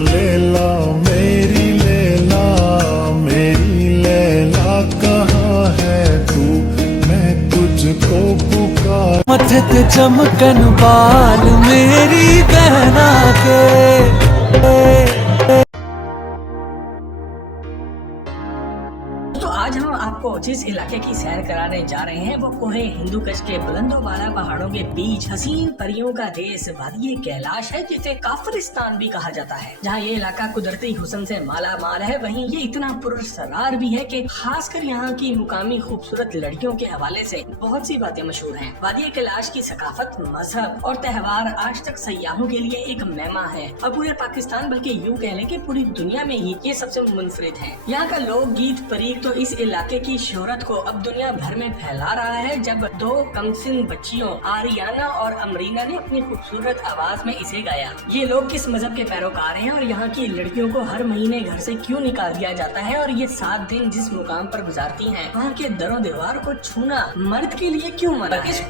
लैला मेरी लैला मेरी लैला कहाँ है तू, मैं तुझको पुकार। मथे ते चमकन बाल मेरी बहना के। तो आज हम आपको जिस इलाके की सैर कराने जा रहे हैं वो कोहे हिंदू कश के बुलंदोबाला पहाड़ों के बीच हसीन परियों का देश वादी कैलाश है, जिसे काफरिस्तान भी कहा जाता है। जहाँ ये इलाका कुदरती हुस्न से माला माल है, वहीं ये इतना पुरसरार भी है कि खासकर यहाँ की मुकामी खूबसूरत लड़कियों के हवाले से बहुत सी बातें मशहूर हैं। वादी कैलाश की सकाफत, मजहब और त्योहार आज तक सयाहों के लिए एक मेहमा है और पूरे पाकिस्तान बल्कि यूँ कह लें कि पूरी दुनिया में ही ये सबसे मुनफरिद है। यहाँ का लोकगीत परीक तो इस इलाके की शोहरत को अब दुनिया भर में फैला रहा है, जब दो कमसिन बच्चियों आरियाना और अमरीना ने अपनी खूबसूरत आवाज में इसे गाया। ये लोग किस मजहब के पैरोकार हैं और यहाँ की लड़कियों को हर महीने घर से क्यों निकाल दिया जाता है, और ये 7 दिन जिस मुकाम पर गुजारती हैं, वहाँ के दरों दीवार को छूना मर्द के लिए क्यों मना है? इस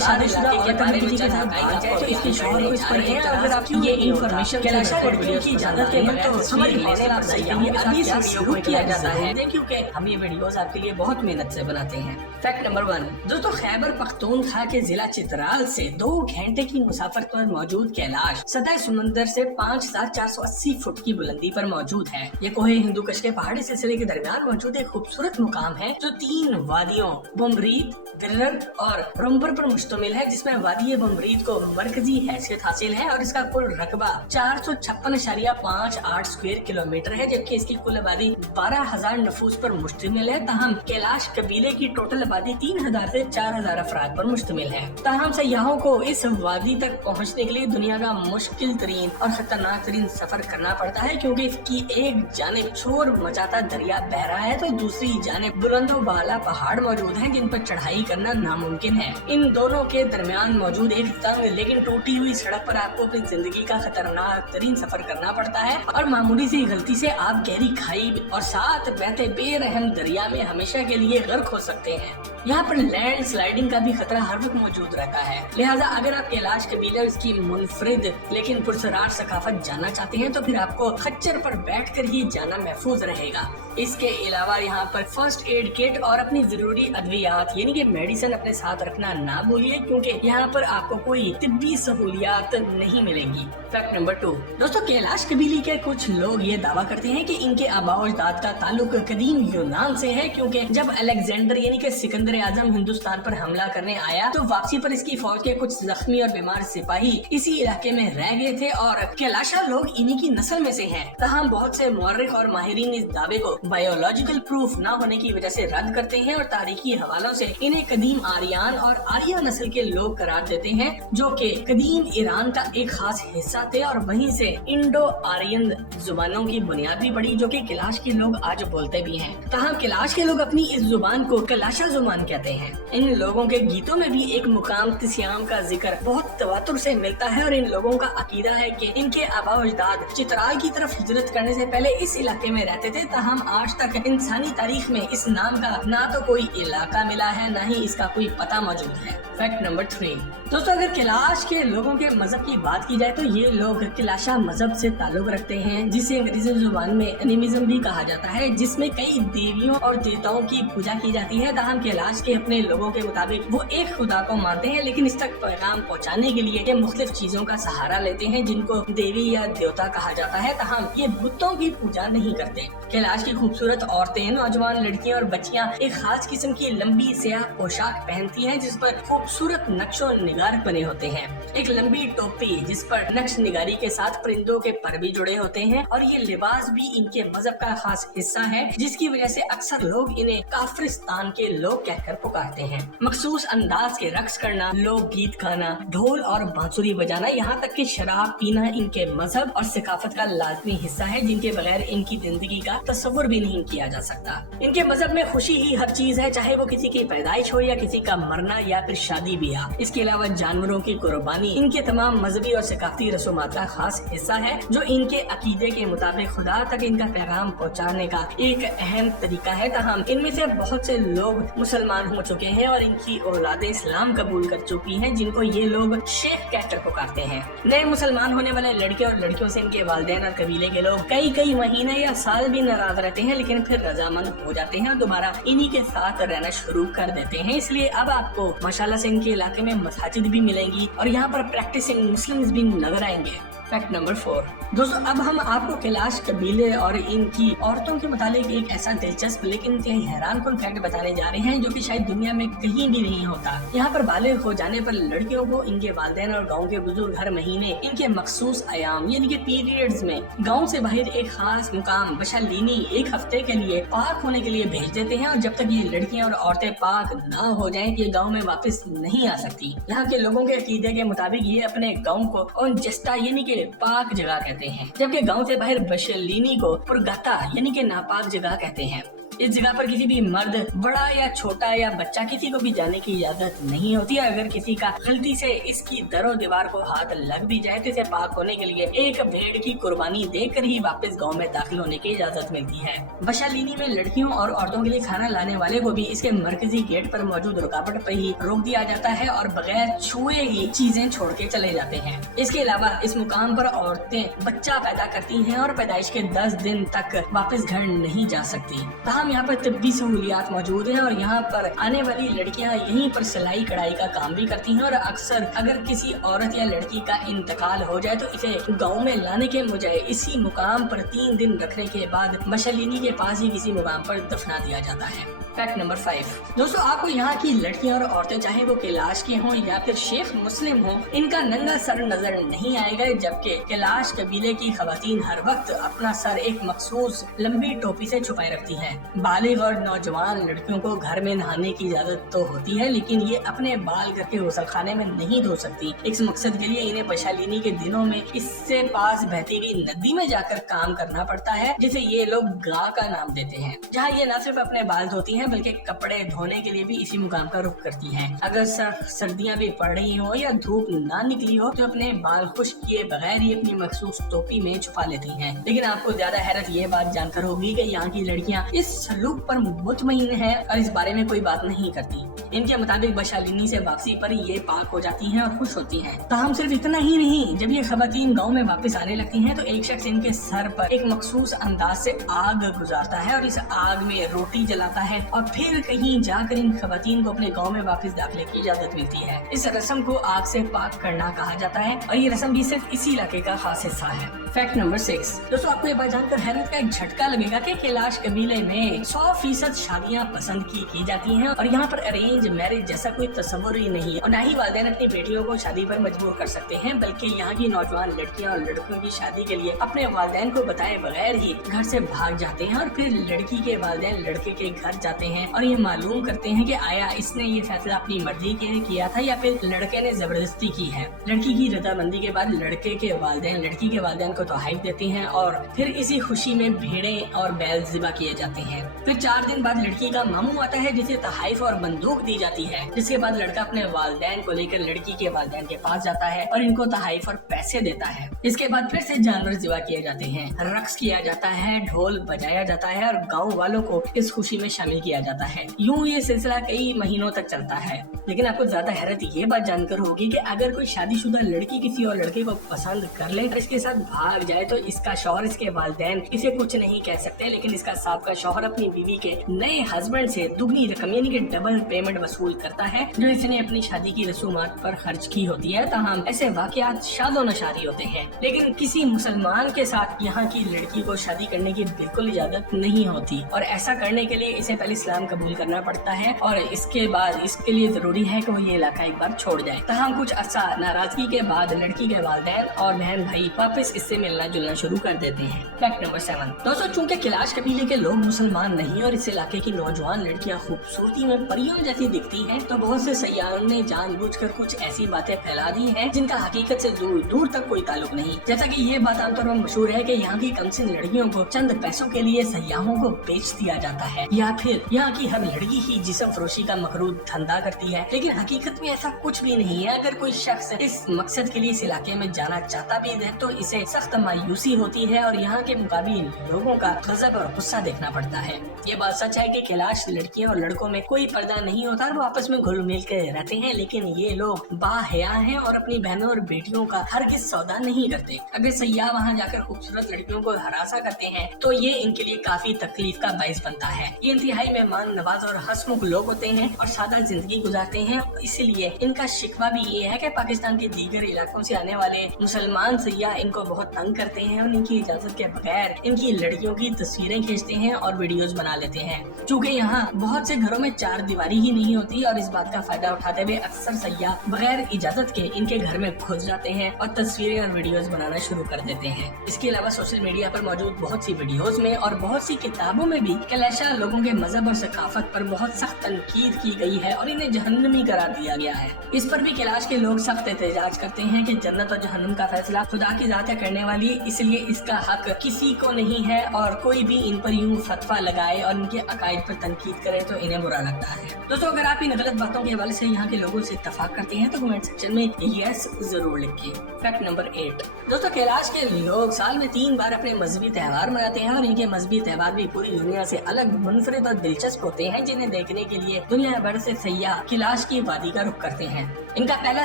शादीशुदा औरत अगर किसी के साथ बात जाए तो इसके शौहर को इस पर है। अगर आपको ये इन्फॉर्मेशन लड़कियों की इजाजत के बगैर तो हमारी हौसला अफजाई के लिए अभी से शुरू किया जाता है, क्योंकि हम ये वीडियोस आपके लिए बहुत मेहनत से बनाते हैं। फैक्ट नंबर 1 दोस्तों, खैबर पख्तूनख्वा के जिला चित्राल से 2 घंटे की मुसाफत पर मौजूद कैलाश सतह समंदर से 5480 फुट की बुलंदी पर मौजूद है। ये कोहे हिंदू कश के पहाड़ी सिलसिले के दरमियान मौजूद एक खूबसूरत मुकाम है जो 3 वादियों बुमरीद, गिर्रर और रंबर पर मुश्तमिल है, जिसमें वादी बुमरीद को मरकजी हैसियत हासिल है और इसका कुल रकबा 456.58 स्क्वायर किलोमीटर है, जबकि इसकी कुल आबादी 12,000 नफूस पर मुश्तमिल है। ताहम कैलाश कबीले की टोटल आबादी 3,000 से 4,000 अफराद पर मुश्तमिल है। ताहम सयाहों को इस वादी तक पहुँचने के लिए दुनिया का मुश्किल तरीन और खतरनाक तरीन सफर करना पड़ता है, क्योंकि इसकी एक जानिब शोर मचाता दरिया बह रहा है तो दूसरी जानिब बुलंदोबाला पहाड़ मौजूद हैं, जिन पर चढ़ाई करना नामुमकिन है। इन दोनों के दरमियान मौजूद एक तंग लेकिन टूटी हुई सड़क पर आपको अपनी जिंदगी का खतरनाक तरीन सफर करना पड़ता है और मामूली सी गलती से आप गहरी खाई और साथ बहते बेरहम दरिया में हमेशा के लिए गर्क हो सकते हैं। यहाँ पर लैंड स्लाइडिंग का भी खतरा हर वक्त मौजूद रहता है। लिहाजा अगर आप कैलाश कबीले और इसकी मुनफरिद लेकिन पुरसरार सकाफत जानना चाहते हैं तो फिर आपको खच्चर पर बैठकर ही जाना महफूज रहेगा। इसके अलावा यहाँ पर फर्स्ट एड किट और अपनी जरूरी अद्वियात यानी कि मेडिसिन अपने साथ रखना ना भूलिए, क्योंकि यहाँ पर आपको कोई तिब्बी सहूलियात नहीं मिलेंगी। फैक्ट नंबर 2 दोस्तों, कैलाश कबीले के कुछ लोग ये दावा करते हैं कि इनके आबाओ-अजदाद का ताल्लुक कदीम यूनान से है, क्योंकि जब अलेक्जेंडर यानी कि सिकंदर आजम हिंदुस्तान पर हमला करने आया तो वापसी पर इसकी फौज के कुछ जख्मी और बीमार सिपाही इसी इलाके में रह गए थे और कैलाशा लोग इन्हीं की नस्ल में से हैं। तहम बहुत से मुअर्रिख और माहिरीन इस दावे को बायोलॉजिकल प्रूफ न होने की वजह से रद्द करते हैं और तारीखी हवालों से इन्हें कदीम आर्यन और आर्या नस्ल के लोग करार देते हैं, जो कि कदीम ईरान का एक खास हिस्सा थे और वहीं से इंडो आर्यन जुबानों की बुनियाद भी पड़ी, जो कि कैलाश के लोग आज बोलते भी हैं। तहम कैलाश के लोग अपनी इस जुबान को कैलाशा जुबान कहते हैं। इन लोगों के गीतों में भी एक मुकाम तिस्याम का जिक्र बहुत तवातुर से मिलता है और इन लोगों का अकीदा है कि इनके आबाओ-अजदाद चित्राल की तरफ हिजरत करने से पहले इस इलाके में रहते थे। तहम आज तक इंसानी तारीख में इस नाम का ना तो कोई इलाका मिला है, ना ही इसका कोई पता मौजूद है। फैक्ट नंबर 3 दोस्तों, अगर कैलाश के लोगों के मजहब की बात की जाए तो ये लोग कैलाशा मजहब से ताल्लुक रखते हैं, जिसे अंग्रेजी जुबान में एनिमिज्म भी कहा जाता है, जिसमें कई देवियों और देवताओं की पूजा की जाती है। ताहम कैलाश के अपने लोगों के मुताबिक वो एक खुदा को मानते हैं, लेकिन इस तक पैगाम पहुंचाने के लिए ये मुख्तलिफ चीजों का सहारा लेते हैं, जिनको देवी या देवता कहा जाता है। ताहम ये बुतों की पूजा नहीं करते। कैलाश की खूबसूरत औरतें, नौजवान लड़कियां और बच्चियां एक खास किस्म की लंबी स्याह पोशाक पहनती हैं, जिस पर खूबसूरत नक्शो निगार बने होते हैं। एक लंबी टोपी जिस पर नक्श निगारी के साथ परिंदों के पर भी जुड़े होते हैं और ये लिबास भी इनके मजहब का खास हिस्सा है, जिसकी वजह से अक्सर लोग इन्हें काफरिस्तान के लोग कहकर पुकारते हैं। मखसूस अंदाज के रक्स करना, लोक गीत गाना, ढोल और बांसुरी बजाना, यहाँ तक कि शराब पीना इनके मजहब और सकाफत का लाजमी हिस्सा है, जिनके बगैर इनकी जिंदगी का तस्वुर भी नहीं किया जा सकता। इनके मजहब में खुशी ही हर चीज है, चाहे वो किसी की पैदाइश हो या किसी का मरना या फिर शादी ब्याह। इसके अलावा जानवरों की कुर्बानी इनके तमाम मजहबी और सकाफती रसूमात का खास हिस्सा है, जो इनके अकीदे के मुताबिक खुदा तक इनका पैगाम पहुँचाने का एक अहम तरीका है। तहम इनमें से बहुत से लोग मुसलमान मुसलमान हो चुके हैं और इनकी औलादें इस्लाम कबूल कर चुकी हैं, जिनको ये लोग शेख कहकर पुकारते हैं। नए मुसलमान होने वाले लड़के और लड़कियों से इनके वालिदैन और कबीले के लोग कई महीने या साल भी नाराज रहते हैं, लेकिन फिर रजामंद हो जाते हैं और दोबारा इन्हीं के साथ रहना शुरू कर देते हैं। इसलिए अब आपको माशाल्लाह से इनके इलाके में मसाजिद भी मिलेंगी और यहाँ पर प्रैक्टिसिंग मुस्लिम्स भी नजर आएंगे। फैक्ट नंबर 4 दोस्तों, अब हम आपको कैलाश कबीले और इनकी औरतों के मुतालिक एक ऐसा दिलचस्प लेकिन हैरान कुन फैक्ट बताने जा रहे हैं जो कि शायद दुनिया में कहीं भी नहीं होता। यहाँ पर बालिग हो जाने पर लड़कियों को इनके वालिदैन और गांव के बुजुर्ग हर महीने इनके मखसूस आयाम यानी कि पीरियड्स में गांव से बाहर एक खास मुकाम बशालीनी एक हफ्ते के लिए पाक होने के लिए भेज देते हैं और जब तक ये लड़कियां और औरतें पाक ना हो जाएं ये गाँव में वापस नहीं आ सकती। यहाँ के लोगों के अकीदे के मुताबिक ये अपने गाँव को उनजस्ता यानी कि पाक जगह कहते हैं, जबकि गांव से बाहर बशलीनी को पुरगता यानी कि नापाक जगह कहते हैं। इस जगह पर किसी भी मर्द बड़ा या छोटा या बच्चा किसी को भी जाने की इजाजत नहीं होती है। अगर किसी का गलती से इसकी दरो दीवार को हाथ लग भी जाए तो इसे पाक होने के लिए एक भेड़ की कुर्बानी देकर ही वापस गांव में दाखिल होने की इजाजत मिलती है। बशालीनी में लड़कियों और औरतों के लिए खाना लाने वाले को भी इसके मरकजी गेट पर मौजूद रुकावट पर ही रोक दिया जाता है और बगैर छुए ही चीजें छोड़ के चले जाते हैं। इसके अलावा इस मुकाम पर औरतें बच्चा पैदा करती हैं और पैदाइश के 10 दिन तक वापस घर नहीं जा सकती। यहाँ पर तिब्बी सहूलियात मौजूद है और यहाँ पर आने वाली लड़कियाँ यहीं पर सिलाई कढ़ाई का काम भी करती हैं और अक्सर अगर किसी औरत या लड़की का इंतकाल हो जाए तो इसे गांव में लाने के बजाय इसी मुकाम पर 3 दिन रखने के बाद बशलीनी के पास ही किसी मुकाम पर दफना दिया जाता है। फैक्ट नंबर 5 दोस्तों, आपको यहाँ की लड़कियां और औरतें चाहे वो कैलाश के हों या फिर शेख मुस्लिम हों, इनका नंगा सर नजर नहीं आएगा, जबकि कैलाश कबीले की खवातीन हर वक्त अपना सर एक मखसूस लंबी टोपी से छुपाए रखती हैं। बालिग और नौजवान लड़कियों को घर में नहाने की इजाजत तो होती है, लेकिन ये अपने बाल करके गुसल खाने में नहीं धो सकती। इस मकसद के लिए इन्हें बशालीनी के दिनों में इससे पास बहती हुई नदी में जाकर काम करना पड़ता है, जिसे ये लोग गा का नाम देते हैं, जहाँ ये न सिर्फ अपने बाल धोती हैं बल्कि कपड़े धोने के लिए भी इसी मुकाम का रुख करती हैं। अगर सर्दियाँ भी पड़ रही हो या धूप ना निकली हो तो अपने बाल खुश्क किए बगैर ही अपनी मखसूस टोपी में छुपा लेती हैं। लेकिन आपको ज्यादा हैरत ये बात जानकर होगी कि यहाँ की लड़कियाँ इस सलूक पर मुतमईन है और इस बारे में कोई बात नहीं करती। इनके मुताबिक बशालीनी से वापसी पर ये पाक हो जाती हैं और खुश होती हैं। ताहम सिर्फ इतना ही नहीं, जब ये खवातीन गाँव में वापस आने लगती हैं तो एक शख्स इनके सर पर एक मखसूस अंदाज से आग गुजारता है और इस आग में रोटी जलाता है और फिर कहीं जाकर इन खवातीन को अपने गांव में वापस दाखिले की इजाजत मिलती है। इस रस्म को आग से पाक करना कहा जाता है और ये रस्म भी सिर्फ इसी इलाके का खास हिस्सा है। फैक्ट नंबर 6 दोस्तों, आपको ये बात जानकर हैरत का एक झटका लगेगा कि कैलाश कबीले में 100% शादियां पसंद की जाती हैं और यहाँ पर अरेंज मैरिज जैसा कोई तस्वुर ही नहीं है और न ही वालिदैन अपनी बेटियों को शादी पर मजबूर कर सकते हैं, बल्कि यहाँ की नौजवान लड़कियाँ और लड़कों की शादी के लिए अपने वालिदैन को बताए बगैर ही घर से भाग जाते हैं और फिर लड़की के वालिदैन लड़के के घर जाते हैं और ये मालूम करते हैं कि आया इसने ये फैसला अपनी मर्जी के किया था या फिर लड़के ने जबरदस्ती की है। लड़की की रजामंदी के बाद लड़के के वालिदैन लड़की के वालिदैन को तोहफा देते हैं और फिर इसी खुशी में भेड़ें और बैल ज़िबा किए जाते हैं। फिर 4 दिन बाद लड़की का मामू आता है जिसे तोहफा और बंदूक दी जाती है, जिसके बाद लड़का अपने वालिदैन को लेकर लड़की के वालिदैन के पास जाता है और इनको तोहफा और पैसे देता है। इसके बाद फिर से जानवर ज़िबा किए जाते हैं, रक्स किया जाता है, ढोल बजाया जाता है और गाँव वालों को इस खुशी में शामिल किया जाता है। यूँ ये सिलसिला कई महीनों तक चलता है। लेकिन आपको ज्यादा हैरत ये बात जानकर होगी कि अगर कोई शादीशुदा लड़की किसी और लड़के को पसंद कर ले और इसके साथ भाग जाए तो इसका शौहर इसके वालिदैन इसे कुछ नहीं कह सकते, लेकिन इसका साबका शौहर अपनी बीवी के नए हस्बैंड से दुगनी रकम यानी कि डबल पेमेंट वसूल करता है जो इसने अपनी शादी की रसूमात पर खर्च की होती है। ताहम ऐसे वाकयात शादो नशारी होते हैं, लेकिन किसी मुसलमान के साथ यहाँ की लड़की को शादी करने की बिल्कुल इजाजत नहीं होती और ऐसा करने के लिए इसे पहले इस्लाम कबूल करना पड़ता है और इसके बाद इसके लिए जरूरी है कि वो ये इलाका एक बार छोड़ जाए। ताहम कुछ अर्सा नाराजगी के बाद लड़की के वालिदैन और बहन भाई वापस इससे मिलना जुलना शुरू कर देते हैं। फैक्ट नंबर 7 दोस्तों, चूंकि कैलाश कबीले के लोग मुसलमान नहीं और इस इलाके की नौजवान लड़कियां खूबसूरती में परियों जैसी दिखती हैं, तो बहुत से सयाहों ने जानबूझकर कुछ ऐसी बातें फैला दी हैं जिनका हकीकत से दूर दूर तक कोई ताल्लुक नहीं। जैसा कि ये बात आमतौर पर मशहूर है कि यहाँ की कमसिन लड़कियों को चंद पैसों के लिए सयाहों को बेच दिया जाता है या फिर यहाँ की हर लड़की ही जिस्म फरोशी का मकरूद धंधा करती है, लेकिन हकीकत में ऐसा कुछ भी नहीं है। अगर कोई शख्स इस मकसद के लिए इस इलाके में जाना चाहता भी है तो इसे सख्त सख्त मायूसी होती है और यहाँ के मुकाबले लोगों का गजब और गुस्सा देखना पड़ता है। ये बात सच है कि कैलाश लड़कियों और लड़कों में कोई पर्दा नहीं होता और वो आपस में घुल मिल के रहते हैं, लेकिन ये लोग बाहया हैं और अपनी बहनों और बेटियों का हरगिज सौदा नहीं करते। अगर सयाह वहाँ जाकर खूबसूरत लड़कियों को हरासा करते हैं तो ये इनके लिए काफी तकलीफ का बाइस बनता है। ये इंतहाई मेहमान नवाज और हंसमुख लोग होते हैं और सादा जिंदगी गुजारते हैं, इसीलिए इनका शिकवा भी ये है कि पाकिस्तान के दीगर इलाकों से आने वाले मुसलमान सयाह इनको बहुत तंग करते हैं और इनकी इजाजत के बगैर इनकी लड़कियों की तस्वीरें खींचते हैं और वीडियोस बना लेते हैं। चूँकि यहाँ बहुत से घरों में चार दीवारी ही नहीं होती और इस बात का फायदा उठाते हुए अक्सर सयाह बगैर इजाजत के इनके घर में घुस जाते हैं और तस्वीरें और वीडियोस बनाना शुरू कर देते हैं। इसके अलावा सोशल मीडिया पर मौजूद बहुत सी वीडियोस में और बहुत सी किताबों में भी कैलाशा लोगों के मजहब और सकाफत पर बहुत सख्त तनकीद की गई है और इन्हें जहन्नमी करार दिया गया है। इस पर भी कैलाश के लोग सख्त एहतजाज करते हैं कि जन्नत और जहन्नुम का फैसला खुदा की जात है करने वाली, इसलिए इसका हक किसी को नहीं है और कोई भी इन पर यूं फतवा लगाए और इनके अकायद पर तनकीद करे तो इन्हें बुरा लगता है। दोस्तों, अगर आप इन गलत बातों के हवाले से यहाँ के लोगों से इत्तफाक करते हैं तो कमेंट सेक्शन में यस जरूर लिखिए। Fact number 8। दोस्तों, कैलाश के लोग साल में 3 बार अपने मजहबी त्यौहार मनाते हैं और इनके मजहबी त्यौहार भी पूरी दुनिया से अलग, मुनफरिद और दिलचस्प होते हैं, जिन्हें देखने के लिए दुनिया भर से सयाह कैलाश की वादी का रुख करते हैं। इनका पहला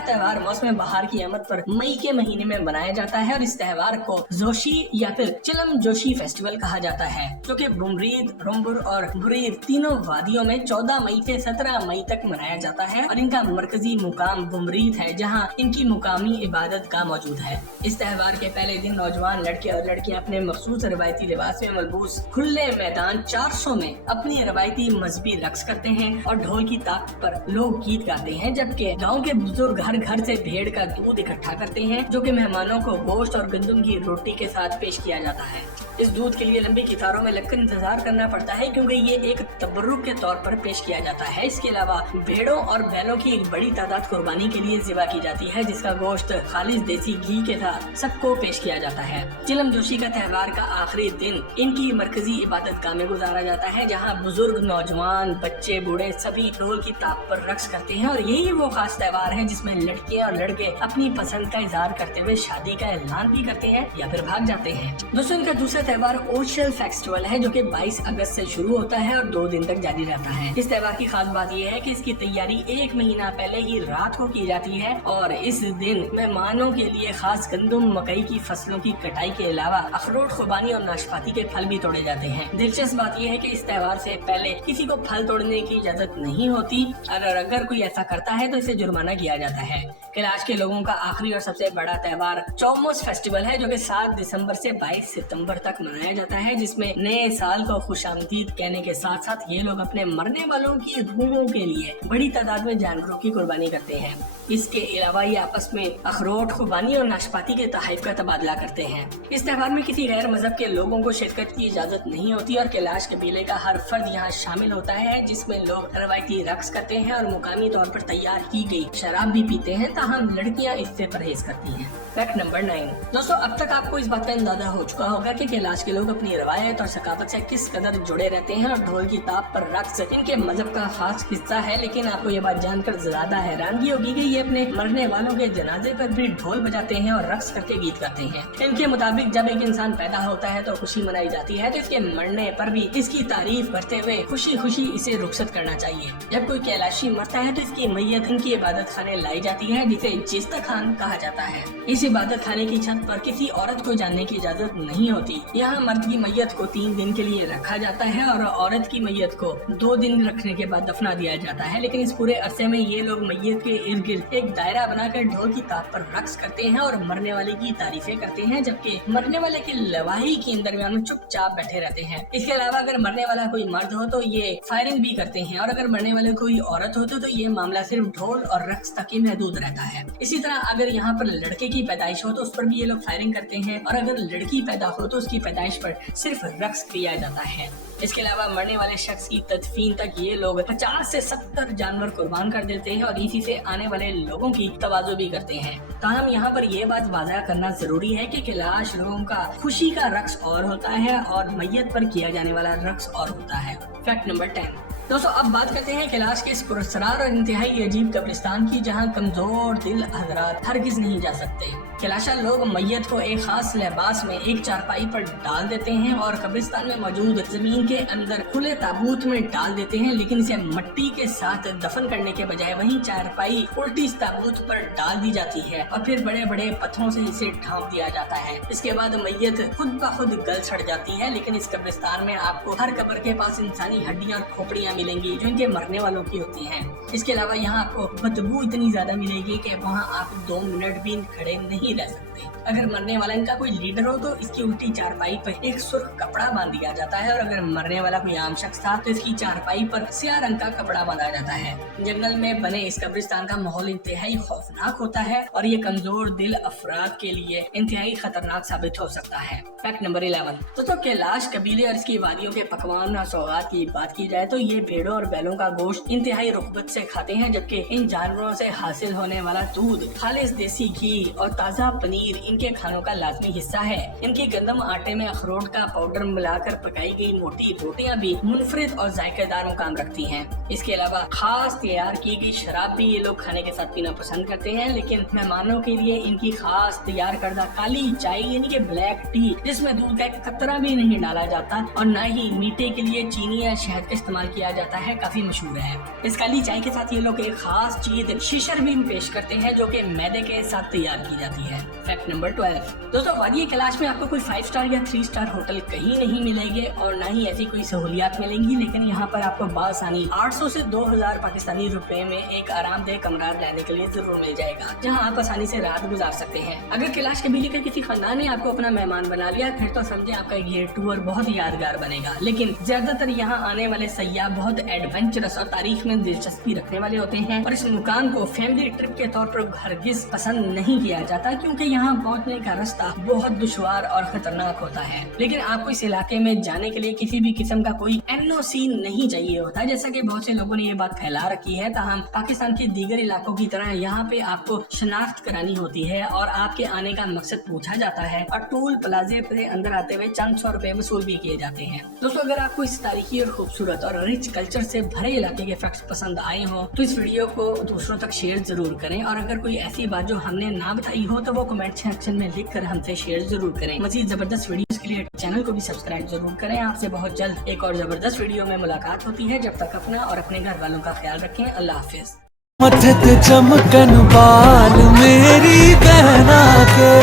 त्यौहार मौसम बहार की आमद पर मई के महीने में मनाया जाता है और इस त्यौहार को जोशी या फिर चिलम जोशी फेस्टिवल कहा जाता है, जो कि बुमरीद, रंबुर और बुरीद तीनों वादियों में 14 मई से 17 मई तक मनाया जाता है और इनका मरकजी मुकाम बुमरीद है, जहां इनकी मुकामी इबादत गाह मौजूद है। इस त्यौहार के पहले दिन नौजवान लड़के और लड़कियां अपने मखसूस रवायती लिबास में मलबूस खुले मैदान 400 में अपनी रवायती मजहबी रक्स करते हैं और ढोल की ताक पर लोक गीत गाते हैं, जबकि गाँव के बुजुर्ग घर घर से भेड़ का दूध इकट्ठा करते हैं, जो कि मेहमानों को गोश्त और गंदम की रोटी के साथ पेश किया जाता है। इस दूध के लिए लंबी कतारों में लगकर इंतजार करना पड़ता है, क्योंकि ये एक तबर्रुक के तौर पर पेश किया जाता है। इसके अलावा भेड़ों और बैलों की एक बड़ी तादाद कुर्बानी के लिए ज़िबा की जाती है, जिसका गोश्त खालिस देसी घी के साथ सबको पेश किया जाता है। चिलम जोशी का त्यौहार का आखिरी दिन इनकी मरकजी इबादत गाह में गुजारा जाता है, जहाँ बुजुर्ग, नौजवान, बच्चे, बूढ़े सभी ढोल की ताप पर रक्स करते हैं और यही वो खास त्यौहार है जिसमें लड़कियां और लड़के अपनी पसंद का इजहार करते हुए शादी का ऐलान भी करते हैं या फिर भाग जाते हैं। दोस्तों, इनका दूसरा त्यौहार ओशल फेस्टिवल है, जो कि 22 अगस्त से शुरू होता है और 2 दिन तक जारी रहता है। इस त्यौहार की खास बात यह है कि इसकी तैयारी 1 महीना पहले ही रात को की जाती है और इस दिन मेहमानों के लिए खास गंदम, मकई की फसलों की कटाई के अलावा अखरोट, खुबानी और नाशपाती के फल भी तोड़े जाते हैं। दिलचस्प बात यह है कि इस त्यौहार से पहले किसी को फल तोड़ने की इजाजत नहीं होती और अगर कोई ऐसा करता है तो इसे जुर्माना किया जाता है। कैलाश के लोगों का आखिरी और सबसे बड़ा त्यौहार चौमोस फेस्टिवल है, जो कि 7 दिसंबर से 22 सितंबर तक मनाया जाता है, जिसमें नए साल को खुशामदीद कहने के साथ साथ ये लोग अपने मरने वालों की रूहों के लिए बड़ी तादाद में जानवरों की कुर्बानी करते हैं। इसके अलावा ये आपस में अखरोट, खुबानी और नाशपाती के तोहफे का तबादला करते हैं। इस त्यौहार में किसी गैर मजहब के लोगों को शिरकत की इजाजत नहीं होती और कैलाश कबीले का हर फर्द यहाँ शामिल होता है, जिसमें लोग रवायती रक्स करते हैं और मुकामी तौर पर तैयार की गई शराब भी पीते हैं, ताहम लड़कियां इससे परहेज करती हैं। Fact number 9। दोस्तों, अब तक आपको इस बात का अंदाजा हो चुका होगा कि कैलाश के लोग अपनी रवायत और सकाफत से किस कदर जुड़े रहते हैं और ढोल की ताप पर रक्स इनके मजहब का खास हिस्सा है। लेकिन आपको ये बात जानकर ज्यादा हैरानगी होगी कि ये अपने मरने वालों के जनाजे पर भी ढोल बजाते हैं और रक्स करके गीत गाते हैं। इनके मुताबिक जब एक इंसान पैदा होता है तो खुशी मनाई जाती है, तो इसके मरने पर भी इसकी तारीफ करते हुए खुशी खुशी इसे रुखसत करना चाहिए। जब कोई कैलाशी मरता है तो इसकी मैयत इनकी इबादत खाने लाई जाती है, जिसे जिस्ता खान कहा जाता है। इस इबादत खाने की छत पर किसी औरत को जाने की इजाजत नहीं होती। यहाँ मर्द की मैयत को 3 दिन के लिए रखा जाता है और औरत की मैयत को 2 दिन रखने के बाद दफना दिया जाता है। लेकिन इस पूरे अरसे में ये लोग मैयत के इर्द गिर्द एक दायरा बनाकर ढोल की ताप पर रक्स करते हैं और मरने वाले की तारीफें करते हैं, जबकि मरने वाले की लवाही के दरमियान में चुपचाप बैठे रहते हैं। इसके अलावा अगर मरने वाला कोई मर्द हो तो ये फायरिंग भी करते हैं और अगर मरने वाले कोई औरत हो तो ये मामला सिर्फ ढोल और रक्स तक ही महदूद रहता है। इसी तरह अगर यहाँ पर लड़के की पैदाइश हो तो उस पर भी ये लोग फायरिंग करते हैं और अगर लड़की पैदा हो तो उसकी पैदाइश पर सिर्फ रक्स किया जाता है। इसके अलावा मरने वाले शख्स की तदफीन तक ये लोग 50 से 70 जानवर कुर्बान कर देते हैं और इसी से आने वाले लोगों की तवाज़ो भी करते हैं। ताहम यहाँ पर यह बात वाज़ा करना जरूरी है कि कैलाश लोगों का खुशी का रक्स और होता है और मैयत पर किया जाने वाला रक्स और होता है। Fact number 10। दोस्तों अब बात करते हैं कैलाश के इस पुरस्कार और इंतहाई अजीब कब्रिस्तान की, जहां कमजोर दिल हजरात हरगिज नहीं जा सकते। कैलाशा लोग मैयत को एक खास लिबास में एक चारपाई पर डाल देते हैं और कब्रिस्तान में मौजूद जमीन के अंदर खुले ताबूत में डाल देते हैं, लेकिन इसे मिट्टी के साथ दफन करने के बजाय वहीं चारपाई उल्टी इस ताबूत पर डाल दी जाती है और फिर बड़े बड़े पत्थरों से इसे ढांप दिया जाता है। इसके बाद मैयत खुद ब खुद गल सड़ जाती है, लेकिन इस कब्रिस्तान में आपको हर कब्र के पास इंसानी हड्डियां और खोपड़ियां मिलेंगी जो इनके मरने वालों की होती हैं। इसके अलावा यहाँ आपको बदबू इतनी ज्यादा मिलेगी कि वहाँ आप 2 मिनट भी खड़े नहीं रह सकते। अगर मरने वाला इनका कोई लीडर हो तो इसकी उल्टी चारपाई पर एक सुर्ख कपड़ा बांध दिया जाता है, और अगर मरने वाला कोई आम शख्स था तो इसकी चारपाई पर स्याह रंग का कपड़ा बांधा जाता है। जंगल में बने इस कब्रिस्तान का माहौल इंतहाई खौफनाक होता है और ये कमजोर दिल अफराद के लिए इंतहाई खतरनाक साबित हो सकता है। Fact number 11। दोस्तों कैलाश कबीले और इसकी वादियों के पकवान और सौगात की बात की जाए तो ये भेड़ों और बैलों का गोश्त इंतहाई रुकबत से खाते हैं, जबकि इन जानवरों से हासिल होने वाला दूध, खालिस देसी घी और ताज़ा पनीर इनके खानों का लाजमी हिस्सा है। इनके गंदम आटे में अखरोट का पाउडर मिलाकर पकाई गई मोटी रोटियां भी मुनफरिद और जायकेदार मुकाम रखती हैं। इसके अलावा खास तैयार की गई शराब भी ये लोग खाने के साथ पीना पसंद करते हैं, लेकिन मेहमानों के लिए इनकी खास तैयार करदा काली चाय यानी कि ब्लैक टी, जिसमें दूध का एक कतरा भी नहीं डाला जाता और न ही मीठे के लिए चीनी या शहद का इस्तेमाल किया जाता है, काफी मशहूर है। इस काली चाय के साथ ये लोग एक खास चीज शीशर भी पेश करते हैं जो कि मैदे के साथ तैयार की जाती है। Fact number 12। दोस्तों वादी कैलाश में आपको कोई 5 स्टार या 3 स्टार होटल कहीं नहीं मिलेंगे और न ही ऐसी कोई सहूलियात मिलेंगी, लेकिन यहाँ पर आपको बासानी 800 से 2000 पाकिस्तानी रुपए में एक आरामदेह कमरा रहने के लिए जरूर मिल जाएगा, जहाँ आप आसानी से रात गुजार सकते हैं। अगर कैलाश कबीले के किसी खानदान ने आपको अपना मेहमान बना लिया फिर तो समझे आपका ये टूर बहुत यादगार बनेगा, लेकिन ज्यादातर यहाँ आने वाले सयाह बहुत एडवेंचरस और तारीख में दिलचस्पी रखने वाले होते हैं और इस मुकाम को फैमिली ट्रिप के तौर पर हरगिज पसंद नहीं किया जाता, क्योंकि यहाँ पहुँचने का रास्ता बहुत दुश्वार और खतरनाक होता है। लेकिन आपको इस इलाके में जाने के लिए किसी भी किस्म का कोई NOC नहीं चाहिए होता, जैसा कि बहुत से लोगों ने ये बात फैला रखी है। ताहम पाकिस्तान के दीगर इलाकों की तरह यहाँ पे आपको शनाख्त करानी होती है और आपके आने का मकसद पूछा जाता है और टोल प्लाजे पे अंदर आते हुए चंद 100 रुपए वसूल भी किए जाते हैं। दोस्तों अगर आपको इस तारीखी और खूबसूरत और रिच कल्चर से भरे इलाके के फैक्ट्स पसंद आए हो तो इस वीडियो को दूसरों तक शेयर जरूर करें, और अगर कोई ऐसी बात जो हमने ना बताई हो तो वो कमेंट सेक्शन में लिख कर हमसे शेयर जरूर करें। मजीद जबरदस्त वीडियोस के लिए चैनल को भी सब्सक्राइब जरूर करें। आपसे बहुत जल्द एक और जबरदस्त वीडियो में मुलाकात होती है। जब तक अपना और अपने घर वालों का ख्याल रखें। अल्लाह हाफिज। मथे ते चमकन बाल मेरी बहना के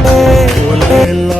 बोले